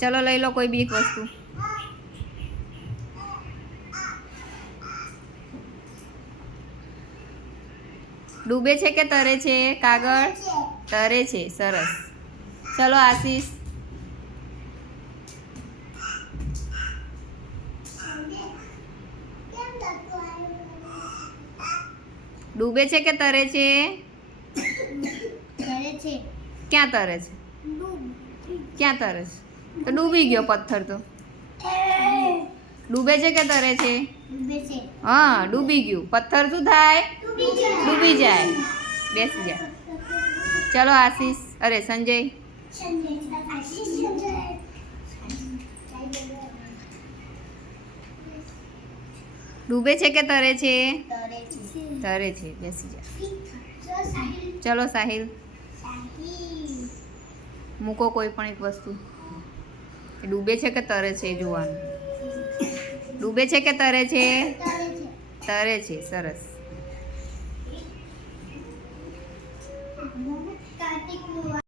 ચલો લઈ લો કોઈ બી વસ્તુ. ડૂબે છે કે તરે છે? કાગળ? તરે છે. સરસ. ચલો આશીષ. ડૂબે છે કે તરે છે? તરે છે. ક્યાં તરે છે? ક્યાં તરે છે? તો ડૂબી ગયો પથ્થર તો. ડૂબે છે કે તરે છે? હા ડૂબી ગયું. પથ્થર શું થાય? ડૂબી જાય. ડૂબી જાય. બેસી જાય ચલો આશીષ અરે સંજય. ડૂબે છે કે તરે છે. તરે છે બેસી જાય. ચલો સાહિલ. મૂકો કોઈ પણ એક વસ્તુ. ડૂબે છે કે તરે છે જોવાનું? ડૂબે છે કે તરે છે? તરે છે સરસ.